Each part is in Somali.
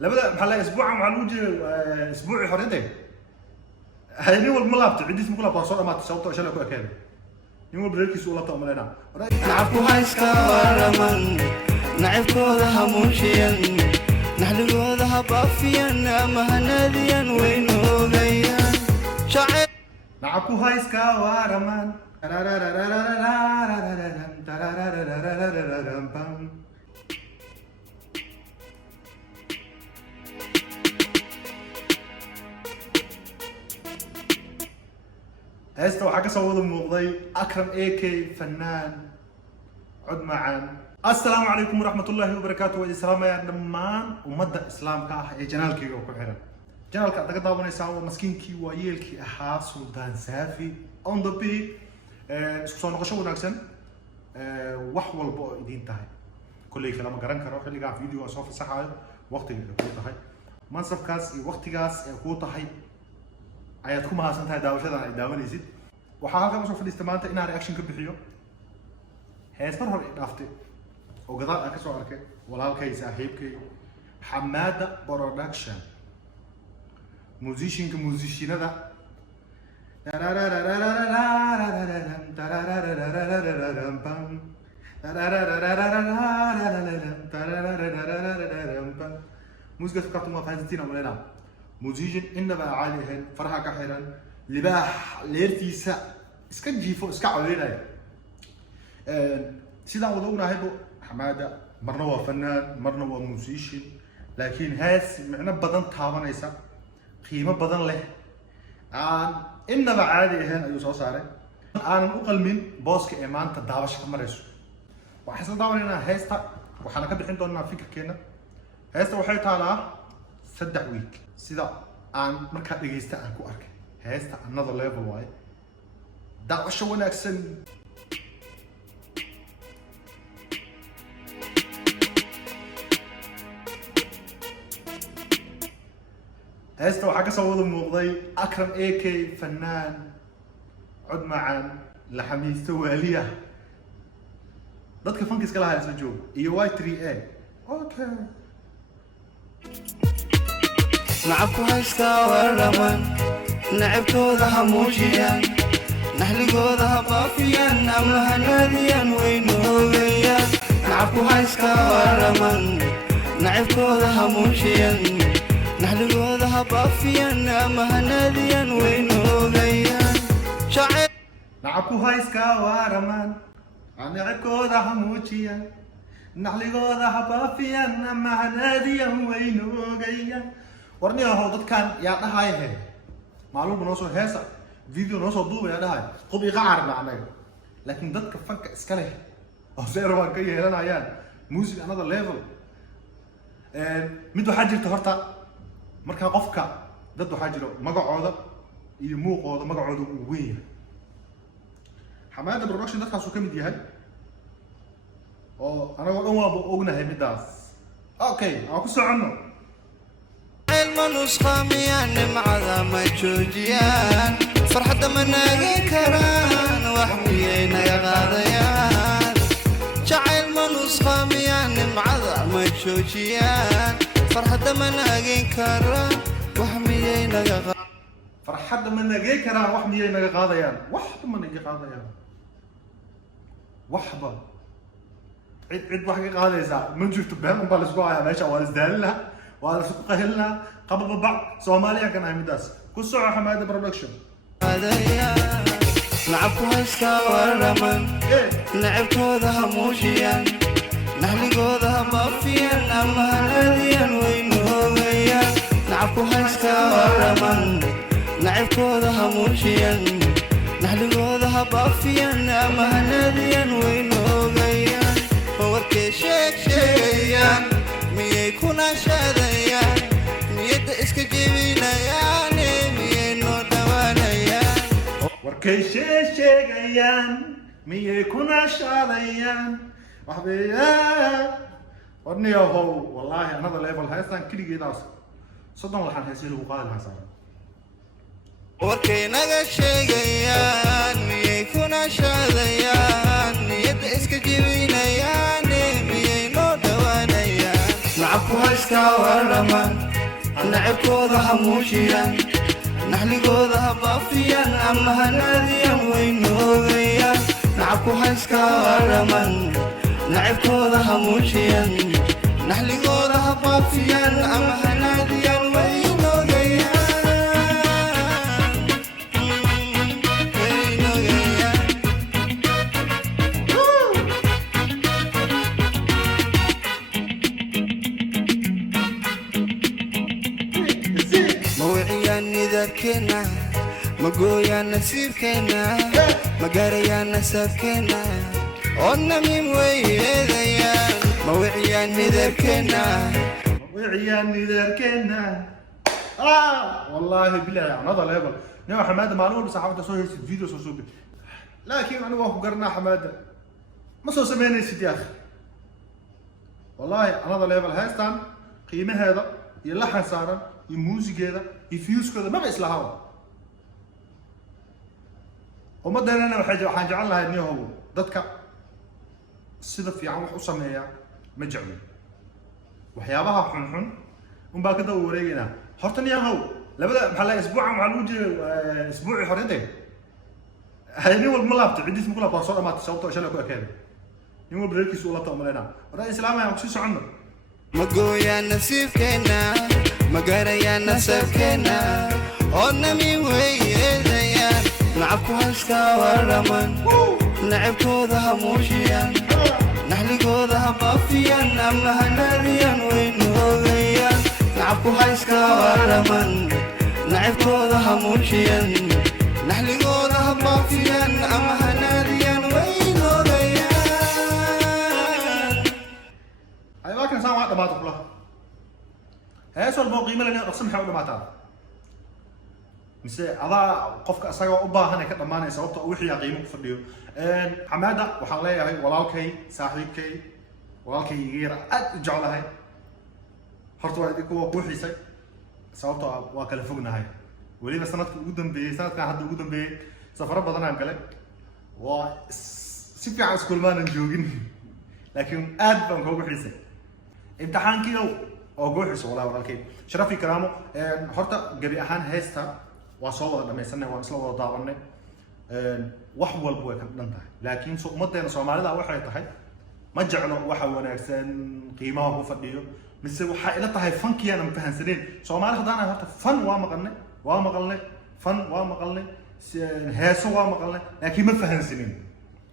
لبدا محل اسبوع مع الوجه اسبوعي حريته هاي نيول ملابت عندي اسمه كلها باصور ما تصوت عشان اكو اكاد نيول بريكي سو لابتو ملينا نعرفو هايسكا ورمان نعرفو ذا هموشيا نحلقو ذا بافيا اما هناديا وينو غيا شاعر نعرفو هايسكا ورمان هسه waxaa ka soo wada muuqday Akram AK fanaan cod macaan Assalaamu calaykum waraxmatullaahi wabarakaatuh wa salaamayaa dhammaan ummadda islaamka ah ee janaalkayga ku xiran janaalka aad ka daawanaysaa waa maskiinkii waa yeelkii ahaa Suldaan Saafi on the beat isku soo noqosho wanaagsan wax walba oo idin tahay kulli kala ma garan karo xilliga video soo fasaxayo waqtiga ku tahay mansabkaas iyo waqtigaas ee ku tahay ayaad ku mahadsan tahay daawashada ay daawanaysid waxaa halkan soo fadhiistay maanta inaan reaction ka bixiyo heestar hore dhaaftay oo gadaal aan ka soo arkay walaalkay saaxiibkay Xamaada Production musicianada موسيقى فكرتوا ما فهمتينا ولا لا موزيجن إنما عاليهن فرحة كحيرا لباح ليرتيسا اسكن جيفو اسكا عوينا سيدا وضونا هيدو حمادة مرنا هو فنان مرنا هو موسيشن لكن هاس معنا بدن تابانيسا قيمة بدن له إنما عاليهن أيو سو ساري أنا أقل من بوسك إيمان تداوش كمريسو وحسن داونينا هاستا وحنا كبحين دوننا فكر كينا هاستا وحيتها لا saddex week sida aan marka dhageysta aan ku arkay heesta another level way daawasho wanaagsan heesta waxaa ka soo wada muuqday Akram AK fanaan cod macaan la xamiisto waaliya dadka fankiska la haysto joog iyo Y3A okay نعرفو هايسكا ورمان نعرفو ذا هموشيا نحلقو ذا بافيا أما هناديا وينو غيا نعرفو هايسكا ورمان نعرفو ذا هموشيا نحلقو ذا بافيا أما هناديا وينو غيا شاعر نعرفو هايسكا ورمان نعرفو ذا هموشيا نحلقو ذا بافيا أما هناديا وينو غيا warniga hoo dadkan yaa dhahay he maaluub noo soo heesa video noo soo duubay yaa dhahay qob iga carna anaga laakiin dadka fanka iska leh oo zero waan ka yeelanayaan music another level mid waxa jirta horta marka qofka dad waxa jiro magacooda iyo muuqooda magacooda uu weyn Xamaada Production dadkaas uu ka mid yahay oo anaga dhan waa ognahay midaas okay aan ku socono المنسخة ميان معذا ما تشوجيان فرحة مناقي كران وحميين يا غاضيان شعيل منسخة ميان معذا ما تشوجيان فرحة مناقي كران وحميين يا غاضيان فرحة مناقي كران وحميين يا غاضيان وحبة مناقي غاضيان وحبة عد وحكي غاضيزا من شفت بهم بالاسبوع يا باشا والازدال لها وهذا سوق هلنا قبل بعض سوماليا كان عميداس كسوع حمادة برودكشن هذايا نعرفو هايسكا ورمان نعرفو ذا هموشيا نحلقو ذا بافيا أما هناديا وينو غيا نعرفو هايسكا ورمان نعرفو ذا هموشيا نحلقو ذا بافيا أما هناديا وينو غيا ووركي شيك شيكيا ميي كونا شاديان ميد اسك جيبينيان ميي نو دوانيان وركي شيغيان ميي كونا شاديان وحبيا ورني هو والله انا ذا ليفل هايستان كليغيداس صدق waxaan heesay lagu qaadi lahaa saaran وركي نغا شيغيان ميي كونا شاديان ميد اسك جيبينيان ميي نو دوانيان نعرفو iska waraman nacabkooda ha muujiyaan naxligooda ha baafiyaan ama ha naadiyaan waynoogayaan nacabku ha iska waraman nacabkooda ha muujiyaan naxligooda ha baafiyaan ama ha naadiyaan waynoogayaan nidarkeena magooyaan nasiibkeena magaarayaan nasabkeena oo namiim weyeedayaan mawiciyaan nidarkeena والله بالله هذا ليفل نيو حماده معلوم صحافته سو هيست فيديو سو سوبي لكن انا واخو قرنا حماده ما سو سميني سيدي يا اخي والله هذا ليفل هاستان قيمه هذا يلحن صار الموسيقى يفيوز كذا ما بيسلا هوا وما دنا waxaan jecel lahay inuu hawo dadka sida fiican wax u sameeya ma jeclo waxyaabaha xun un baa ka daba wareegayna horta niyan hawo labada maxaa la isbuucan waxa lagu jiray isbuuci horade hayni wal malaabta cidis ma kula soo dhamaatay sababtoo shalay ku ekeed in wal breakiis uu la toomalena wada islaamaya ku socono magooyaan nasiibkeena magaarayaan nasabkeena oo namiim weyeedayaan nacabku ha iska waraman nacabkooda ha muujiyaan naxligooda ha baafiyaan ama ha naadiyaan waynoogayaan nacabku ha iska waraman nacabkooda ha muujiyaan naxligooda ha baafiyaan ama ha naadiyaan waynoogayaan ay waa kan saan dhamaad kula هيسول بو قيمه لنا رقم خا ودماتا mise adaa qofka asaga u baahan ka dhamaanay sababta uu wixii qiimo ku fadhiyo xamaada waxaan leeyahay walaalkay saaxiibkay walaalkay igeer aad u jeclahay horta waa idinku ku xiisay sababta waa kala fognahay waliba sanadka ugu dambeeyay sanadkan hadda ugu dambeeyay safaro badan aan galay waa si fiican isku maanan joogin laakiin aad baan ugu xiisay imtixaankii oo gooxiisa walaalkay sharafi karaamo horta gabi ahaan heesta waa soo wada dhamaysanay waan isla wada daawanay wax walba way ka dhantahay laakiin ummadeena Soomaalida waxay tahay ma jeclo waxa wanaagsan qiimaha ku fadhiyo mise waxa ila tahay fankiyana ma fahansaneen Soomaali hadana horta fan waa maqalnay fan waa maqalnay heeso waa maqalnay laakiin ma fahansaneen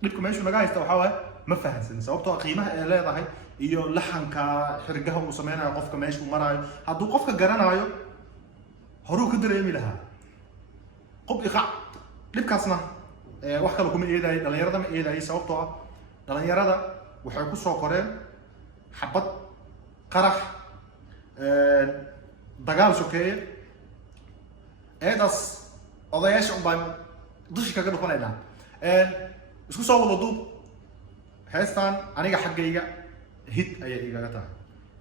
dibku meeshu naga haysta waxa waa ma fahansaneen sababtoo qiimaha ay leedahay iyo laxanka xirgaha uu sameeynaayo qofka meesha uu maraayo hadduu qofka garanaayo horuu ka dareemi lahaa qof iqac dhibkaasna wax kale kuma eedaay dhalinyarada ma eedaay sababtoo ah dhalinyarada waxay ku soo koreen xabad qarax dagaal sokeeye eedaas odayaasha un baan dushi kaga dhufanayna isku soo wada duub heestaan aniga xaggayga hit ayay igaga tahay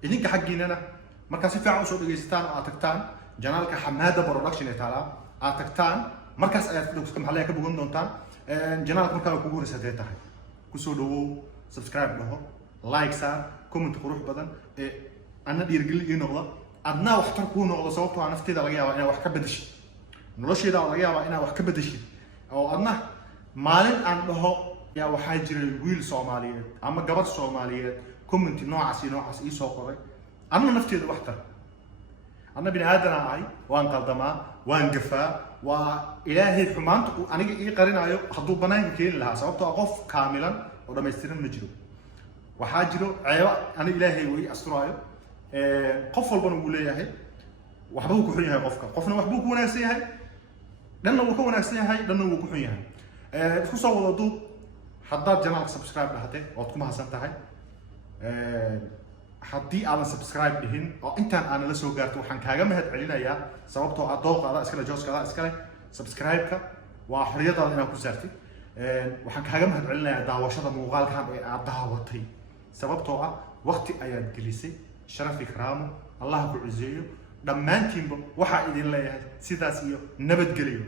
idinka xaggiinana marka si fiican u soo dhageysataan oo aad tagtaan janaalka Xamaada Production ee taala aad tagtaan markaas ayaad fiidiyowska maxalliga ka bogan doontaan janaalka markaa kugu horeysatay tahay ku soo dhawow subscribe dhaho like saar comment qurux badan ee ana dhiirigeli ii noqdo adna wax tar ku noqdo sababtoo aan nafteeda laga yaabaa inaan wax ka bedesho nolosheeda laga yaabaa inaan wax ka bedesho oo adna maalin aan dhaho yaa waxaa jiray wiil Soomaaliyeed ama gabar Soomaaliyeed comment noocaas ii soo qoray anna nafteeda wax tar anna bini aadana ahay waan qaldamaa waan gafaa waa ilaahay xumaanta aniga ii qarinayo hadduu banaanka keeni lahaa sababtoo qof kaamilan oo dhameystiran ma jiro waxaa jiro ceebo ani ilaahay way asturaayo qof walbana uu leeyahay waxba uu ku xun yahay qofna waxbuu ku wanaagsan yahay dhanna wuu ka wanaagsan yahay dhanna wuu ku xun yahay isku soo wada duub haddaad janaalka subscribe dhahatay waad ku mahadsan tahay haddii aadan subscribe dhihin oo intaan aan la soo gaarto waxaan kaaga mahad celinayaa sababtoo ah dooqaada iskale jooskaada iskale subscribe-ka waa xorriyadaada inaad ku saartid waxaan kaaga mahad celinayaa daawashada muuqaalkan ee aad daawatay sababtoo ah waqti ayaad gelisay sharafi karaamo allah ku cizeeyo dhammaantiinba waxaa idin leeyahay sidaas iyo nabadgelyo